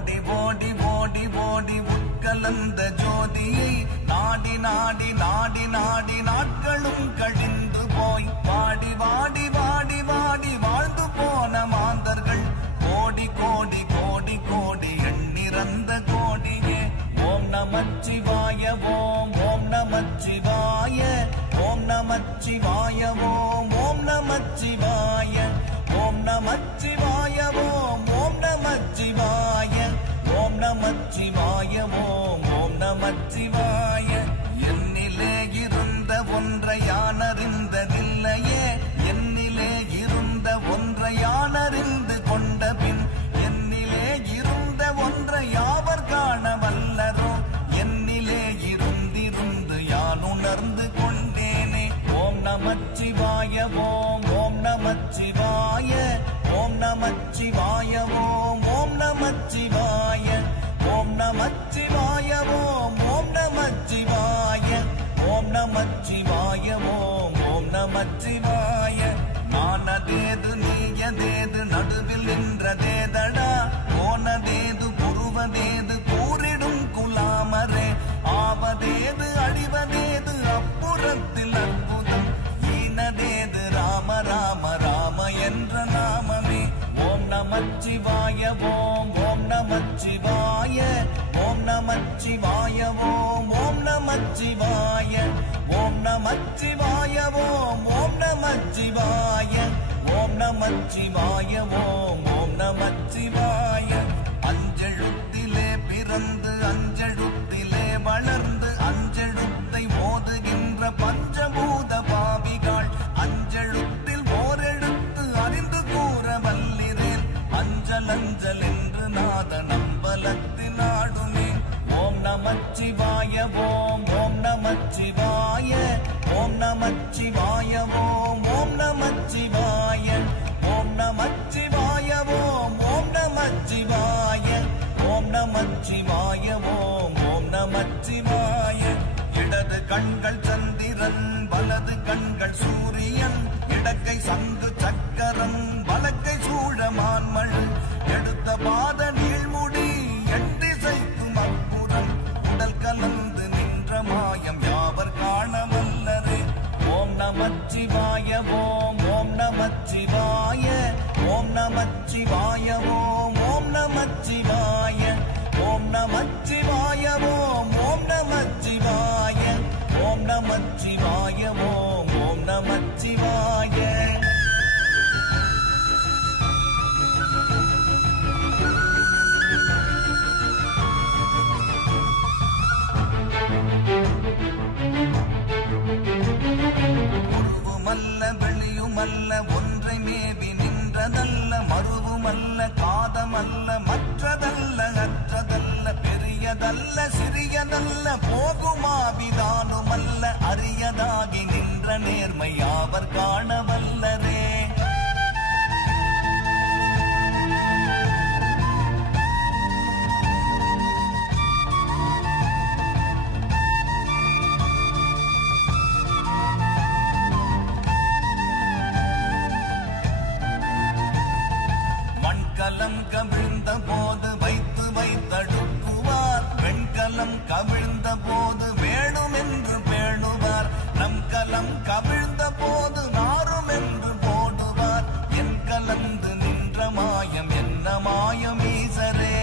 ஓடி ஓடி ஓடி ஓடி உட்கலந்த ஜோதியை நாடி நாடி நாடி நாடி நாட்களும் கழிந்து போய் வாடி வாடி வாடி வாடி வாழ்ந்து போன மாந்தர்கள் கோடி கோடி கோடி கோடி எண்ணிறந்த கோடியே. ஓம் நமச்சிவாய ஓம் ஓம் நமச்சிவாய ஓம் நமச்சிவாய ஓம் ஓம் நமச்சிவாய ஓம் நமச்சிவாய ஓம் ஓம் நமச்சிவாய ஓம் நமச்சிவாய ஓம் ஓம் நமச்சிவாய. என்னிலே இருந்த ஒன்றை யானறிந்ததில்லையே, என்னிலே இருந்த ஒன்றை யானறிந்து கொண்ட பின் என்னிலே இருந்த ஒன்றை யாவர் காண வல்லரோ, என்னிலே இருந்திருந்து யான் உணர்ந்து கொண்டேனே. ஓம் நமச்சிவாய ஓம் ஓம் நமச்சிவாய ஓம் நமச்சிவாய ஓம் ஓம் நமச்சிவாய ஓம் நமச்சிவாய ஓம் ஓம் நமச்சிவாய ஓம் நமச்சிவாய ஓம் ஓம் நமச்சிவாய. நானதேது நீயதேது நடுவில் நின்றதேதடா, போனதேது புருவதேது கூறிடும் குலாமரே, ஆவதேது அழிவதேது அப்புறத்தில் அற்புதம், ஈனதேது ராம ராம ராம என்ற நாமமே. ஓம் நமச்சிவாய ஓம் ஓம் நமச்சிவாய ஓம் நமச்சிவாய ஓம் ஓம் நமச்சிவாய ஓம் நமச்சிவாய ஓம் ஓம் நமச்சிவாய ஓம் நமச்சிவாய ஓம் ஓம் நமச்சிவாய. அஞ்செழுத்திலே பிறந்து அஞ்செழுத்திலே வளர்ந்து அஞ்செழுத்தை ஓதுகின்ற பஞ்சபூத பாவிகள் அஞ்செழுத்தில் ஓரெழுத்து அறிந்து கூற வல்லிரேன், அஞ்சல் அஞ்சல் என்று நாத நம்பலத்தின் ஆடுமே. ஓம் நமச்சிவாய ஓம் ஓம் நமச்சிவாய ஓம் நமச்சிவாய ஓம் ஓம் நமச்சிவாய ஓம் நமச்சிவாய ஓம் ஓம் நமச்சிவாய ஓம் நமச்சிவாய ஓம் ஓம் நமச்சிவாய. இடது கண்கள் சந்திரன் வலது கண்கள் சூரியன், இடக்கை சங்கு சக்கரம் வலக்கை சூழமான்மல், எடுத்த பாத நீழ்முடி எட்டிசைக்கும் அப்புறம் உடல் கலந்து நின்ற மாயம் யாவர் காண வல்லரே. ஓம் நமச்சிவாய ஓம் ஓம் நமச்சிவாய ஓம் நமச்சிவாய ஓம் ஓம் நமச்சிவாய ஓம் நமச்சிவாய ஓம் ஓம் நமச்சிவாய ஓம் நமச்சிவாய ஓம் ஓம் நமச்சிவாய. உருவுமல்ல வெளியுமல்ல ஒன்றை மேவி நின்றதல்ல, மறுவுமல்ல காதமல்ல மற்றதல்ல அற்றதல்ல, பெரியதல்ல சிறியதல்ல போகுமாவிதானுமல்ல, அரியதாகி நின்ற நேர்மை யாவர் காண வல்லரே. மண்கலம் கவிழ்ந்த போது வைத்து வைத்தடுக்குவார், வெண்கலம் கவிழ்ந்த போது வேணும் என்று பேணுவார், நம் கலம் கவிழ்ந்த போது நாரும் என்று போடுவார், என் கலந்து நின்ற மாயம் என்ன மாயம் ஈசரே.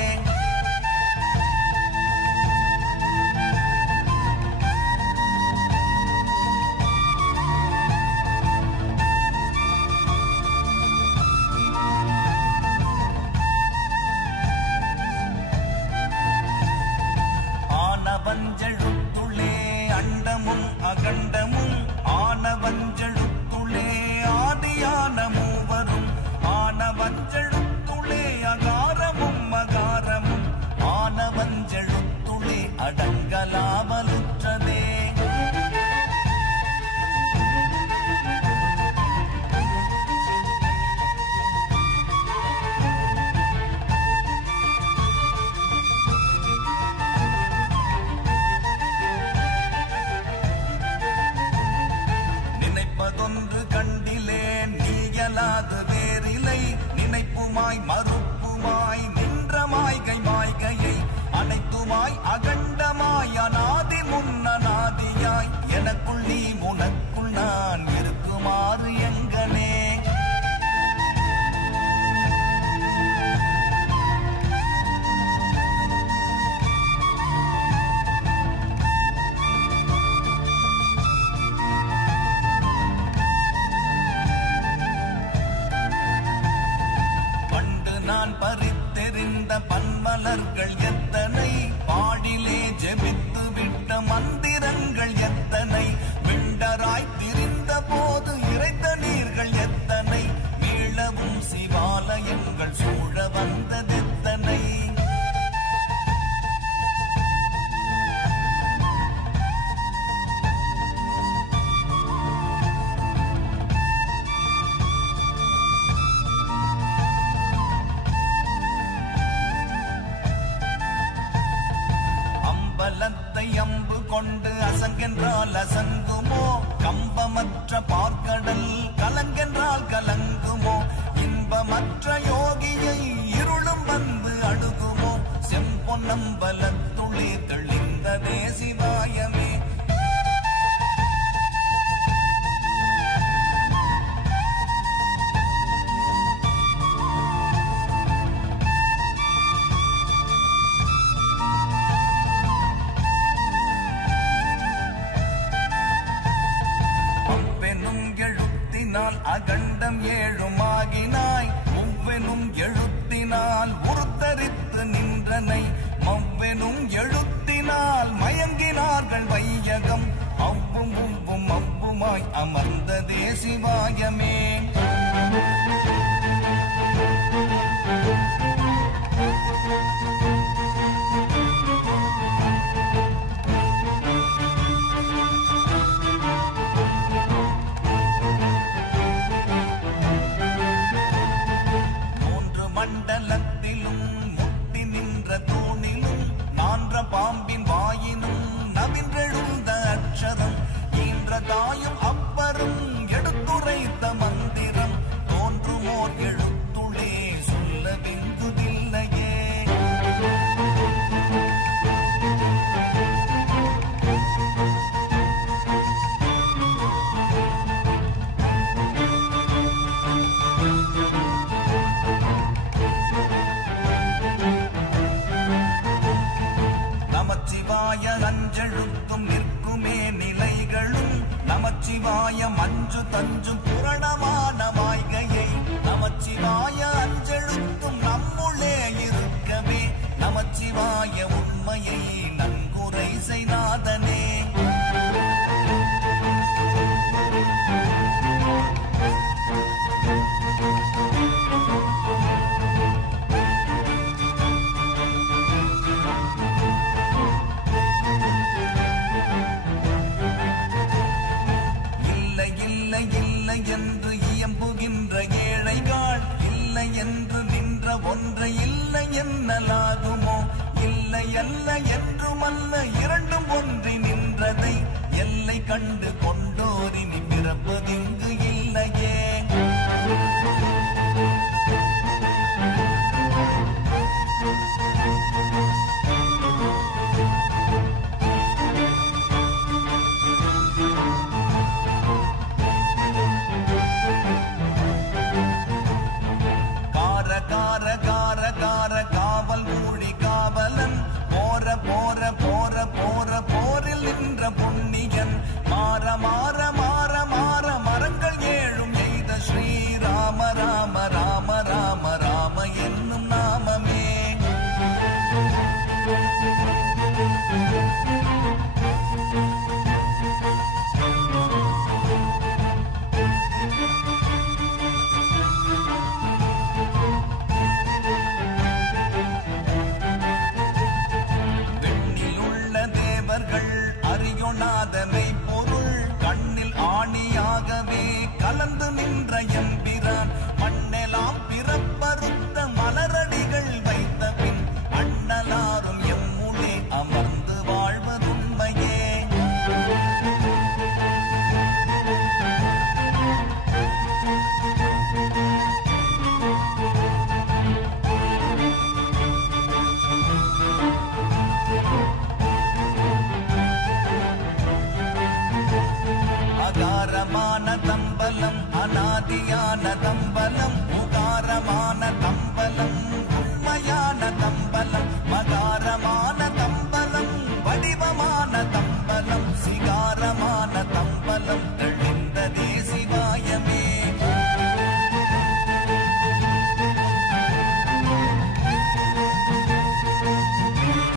ஆனவஞ்செழுத்துளே அண்டமும் அகண்டமும், ஆனவஞ்செழுத்துளே ஆதியான மூவரும், ஆனவஞ்செழுத்துளே அகாரமும் அகாரமும், ஆனவஞ்செழுத்துளே அடங்கலாமலுற்றதே. அணுவாய் அகண்டமாய் அநாதி முன்னநாதியாய் எனக்குள் நீ உனக்குள் நான் இருக்குமாறு எங்கனே. நான் பறித்தெறிந்த பன்மலர்கள் எத்தனை, பாடிலே ஜெபித்து விட்ட மந்திரங்கள் எத்தனை, விண்டராய் திரிந்த போது இறைத்த நீர்கள் எத்தனை, மீளவும் சிவாலயங்கள் சூழ வந்ததெத்தனை. அம்பு கொண்டு அசங்கென்றால் அசங்குமோ, கம்பமற்ற பார்க்கடல் கலங்கென்றால் கலங்குமோ, இன்பமற்ற யோகியை இருளும் வந்து அணுகுமோ, செம்பொன்னம்பலத்துளே தெளிந்ததே சிவாயமே. அகண்டம் ஏழுமாகினாய், ஒவ்வெனும் எழுத்தினால் உருத்தரித்து நின்றனை, மவ்வெனும் எழுத்தினால் மயங்கினார்கள் வையகம், அவ்வும் உவ்வும் அவ்வுமாய் அமர்ந்ததே சிவாயமே. மண்டலத்திலும் முட்டி நின்ற தூணிலும் நான்ற பாம்பின் வாயினும் நவின்றெழுந்த அக்ஷரம், ஈன்ற தாயும் அப்பரும் எடுத்துரைத்த மந்திரம், தோன்றுமோர் எழுத்துளே சொல்ல வெங்குதில்லையே. நமச்சிவாய அஞ்செழுத்தும் நிற்குமே நிலைகளும், நமச்சிவாய மஞ்சு தஞ்சும் புரணமான மாய்கையை, நமச்சிவாய அஞ்செழுத்தும் நம்முள்ளே இருக்கவே, நமச்சிவாய உண்மையை நன்குரை செய்நாதனே. என்று இயம்புகின்ற ஏழைகள், இல்லை என்று நின்ற ஒன்றை இல்லை என்னலாகுமோ, இல்லை அல்ல என்றுமல்ல இரண்டும் ஒன்றி நின்றதை, எல்லை கண்டு கொண்டோரினி பிறப்பதிங்கு இல்லையே. காவல் மூடி காவலன், போற போற போற போற போரில் நின்ற புண்ணியன், மாற மாற மாற மாற மரங்கள் ஏழும் எய்த ஸ்ரீராம ராம ராம ராம ராம என்னும் நாமமே. அறியொணாதமை பொருள் கண் அகரமான தம்பலம் அநாதியான தம்பலம் உகாரமான தம்பலம்